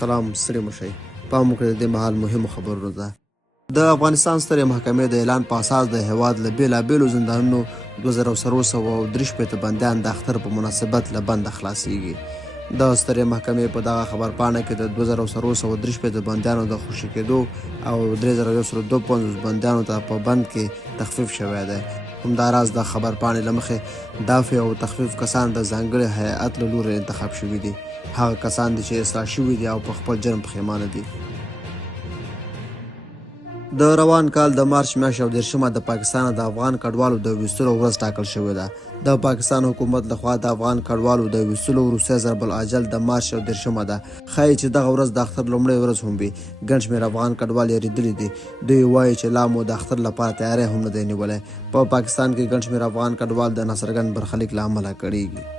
سلام ستړي مشئ. پام وکړئ د دې مهال مهمو خبرونو ته. د افغانستان سترې محکمې د اعلان په اساس د هیواد له بېلابېلو زندانونو 2330 بندیان د اختر په مناسبت له بنده خلاصېږي. د سترې محکمې په دغه خبرپاڼه کې د 2330 بندیانو د خوشي کېدو او 3152 بندیانو ته په بند کې تخفیف شوی دی. همداراز د خبرپاڼې له مخې دافع او تخفیف کسان د ځانګړي هیئت له لوري انتخاب شوي دي. هغه کسان دي چې اصلاح شوي دي او په خپل جرم پښیمانه دي. د روان کال د مارچ میاشتې 19 د پاکستان د افغان کډوالو د ویستلو ورځ ټاکل شوې ده. د پاکستان حکومت لخوا د افغان کډوالو د ویستلو وروستی ضرب العاجل د مارچ 19 ده. ښایي چې دغه ورځ د اختر لومړۍ ورځ هم وي. ګڼ شمېر افغان کډوال یېرېدلي دي. دوی وایي چې لا مو د اختر لپاره تیاری هم نه دی نیولی. په پاکستان کې ګڼ شمېر افغان کډوال د ناڅرګند برخلیک له امله کړېږي.